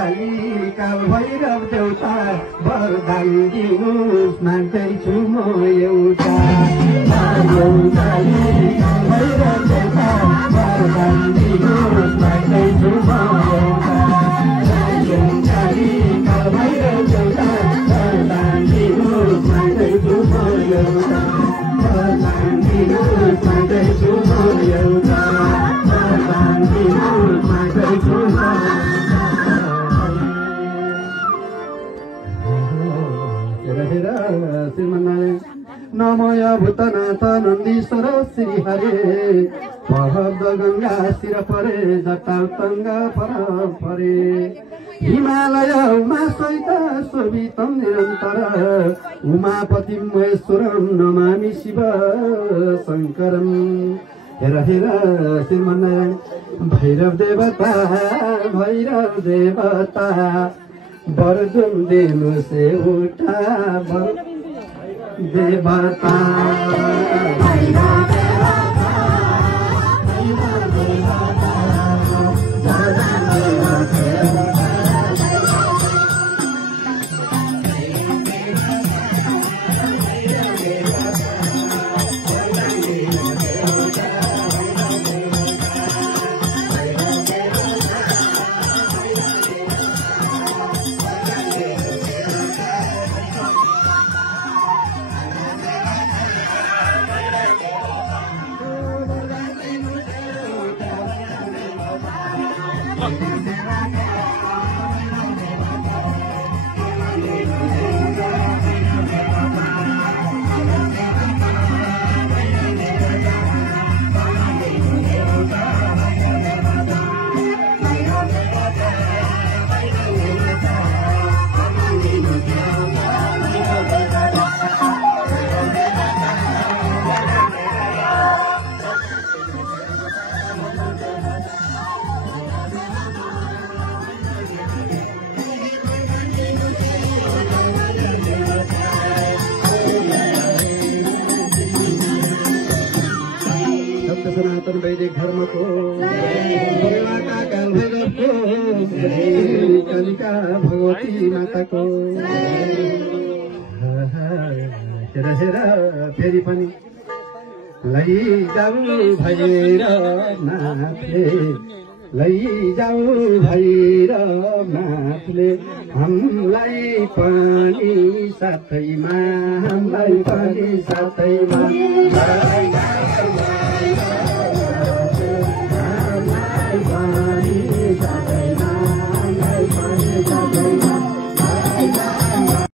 काली काल भैरव देउता वरदान दिनुहोस् माग्दैछु म एउटा काली काल भैरव देउता वरदान दिनुहोस् माग्दैछु म एउटा काली काल भैरव देउता वरदान दिनुहोस् माग्दैछु म एउटा वरदान दिनुहोस् माग्दैछु म एउटा वरदान दिनुहोस् माग्दैछु म श्रीमन्नारायण नमय भूतनाथ नन्दीश्वर श्री हरे पहब्द गंगा शिर परे जटातंगा पर परे हिमालय उमा सहित शोभितं निरन्तर उमापति महेश्वरं नमामि शिव शंकरं हेर हेर श्रीमन्नारायण भैरव देवता बरजुम देनु से उठा देवता सनातन वैदिक धर्म को काल भैरव को कालिका भगवती माता को हेर हेर फेरि पनि लैजाऊ भैरवनाथले लैजाऊ भैरवनाथले हामीलाई पनि साथैमा